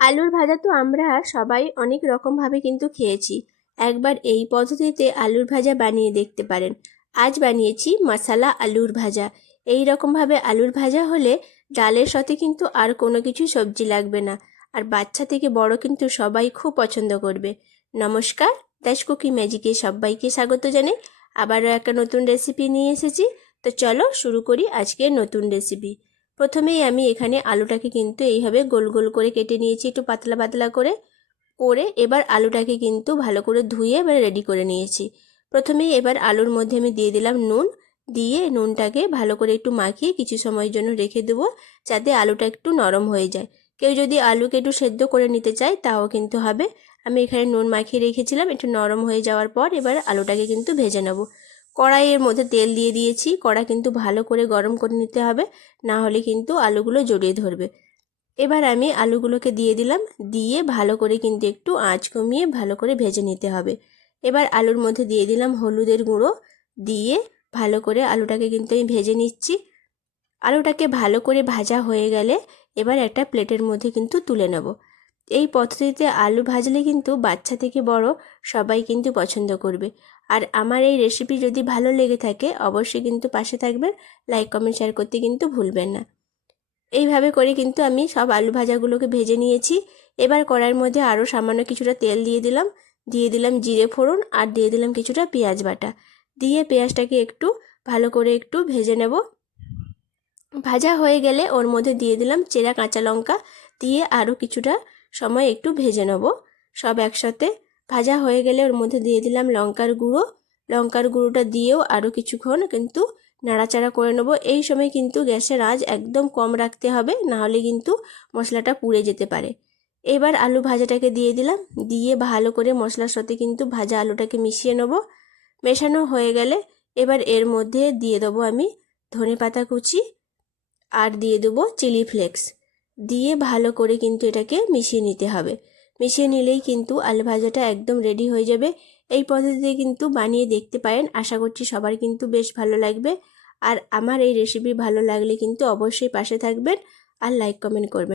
আলুর ভাজা তো আমরা সবাই অনেক রকমভাবে কিন্তু খেয়েছি। একবার এই পদ্ধতিতে আলুর ভাজা বানিয়ে দেখতে পারেন। আজ বানিয়েছি মশলা আলুর ভাজা। এই রকমভাবে আলুর ভাজা হলে ডালের সাথে কিন্তু আর কোনো কিছু সবজি লাগবে না, আর বাচ্চা থেকে বড় কিন্তু সবাই খুব পছন্দ করবে। নমস্কার, দ্যাশ কুকি ম্যাজিকে সবাইকে স্বাগত জানাই। আবারও একটা নতুন রেসিপি নিয়ে এসেছি। তো চলো শুরু করি আজকের নতুন রেসিপি। প্রথমেই আমি এখানে আলুটাকে কিন্তু এইভাবে গোল গোল করে কেটে নিয়েছি, একটু পাতলা পাতলা করে এবার আলুটাকে কিন্তু ভালো করে ধুয়ে এবার রেডি করে নিয়েছি। প্রথমেই এবার আলুর মধ্যে আমি দিয়ে দিলাম নুন, দিয়ে নুনটাকে ভালো করে একটু মাখিয়ে কিছু সময়ের জন্য রেখে দেবো, যাতে আলুটা একটু নরম হয়ে যায়। কেউ যদি আলুকে একটু সেদ্ধ করে নিতে চায় তাও কিন্তু হবে। আমি এখানে নুন মাখিয়ে রেখেছিলাম, একটু নরম হয়ে যাওয়ার পর এবার আলুটাকে কিন্তু ভেজে নেব। কড়াইয়ের মধ্যে তেল দিয়ে দিয়েছি, কড়া কিন্তু ভালো করে গরম করে নিতে হবে, না হলে কিন্তু আলুগুলো জড়িয়ে ধরবে। এবার আমি আলুগুলোকে দিয়ে দিলাম, দিয়ে ভালো করে কিন্তু একটু আঁচ কমিয়ে ভালো করে ভেজে নিতে হবে। এবার আলুর মধ্যে দিয়ে দিলাম হলুদের গুঁড়ো, দিয়ে ভালো করে আলুটাকে কিন্তু আমি ভেজে নিচ্ছি। আলুটাকে ভালো করে ভাজা হয়ে গেলে এবার একটা প্লেটের মধ্যে কিন্তু তুলে নেব। এই পদ্ধতিতে আলু ভাজলে কিন্তু বাচ্চা থেকে বড় সবাই কিন্তু পছন্দ করবে। আর আমার এই রেসিপি যদি ভালো লেগে থাকে অবশ্যই কিন্তু পাশে থাকবেন, লাইক কমেন্ট শেয়ার করতে কিন্তু ভুলবেন না। এইভাবে করে কিন্তু আমি সব আলু ভাজাগুলোকে ভেজে নিয়েছি। এবার কড়াইয়ের মধ্যে আরও সামান্য কিছুটা তেল দিয়ে দিলাম জিরে ফোড়ন, আর দিয়ে দিলাম কিছুটা পেঁয়াজ বাটা। দিয়ে পেঁয়াজটাকে একটু ভালো করে একটু ভেজে নেব। ভাজা হয়ে গেলে ওর মধ্যে দিয়ে দিলাম চেরা কাঁচা লঙ্কা, দিয়ে আরও কিছুটা সময় একটু ভেজে নেব। সব একসাথে ভাজা হয়ে গেলে ওর মধ্যে দিয়ে দিলাম লঙ্কার গুঁড়োটা দিয়েও আরও কিছুক্ষণ কিন্তু নাড়াচাড়া করে নেব। এই সময় কিন্তু গ্যাসের আঁচ একদম কম রাখতে হবে, নাহলে কিন্তু মশলাটা পুড়ে যেতে পারে। এবার আলু ভাজাটাকে দিয়ে দিলাম, দিয়ে ভালো করে মশলার সাথে কিন্তু ভাজা আলুটাকে মিশিয়ে নেব। মেশানো হয়ে গেলে এবার এর মধ্যে দিয়ে দেবো আমি ধনেপাতা কুচি, আর দিয়ে দেবো চিলি ফ্লেক্স, দিয়ে ভালো করে কিন্তু এটাকে মিশিয়ে নিতে হবে। মিশিয়ে নিলেই কিন্তু আলু ভাজাটা একদম রেডি হয়ে যাবে। এই পদ্ধতিতে কিন্তু বানিয়ে দেখতে পারেন, আশা করছি সবার কিন্তু বেশ ভালো লাগবে। আর আমার এই রেসিপি ভালো লাগলে কিন্তু অবশ্যই পাশে থাকবেন আর লাইক কমেন্ট করবেন।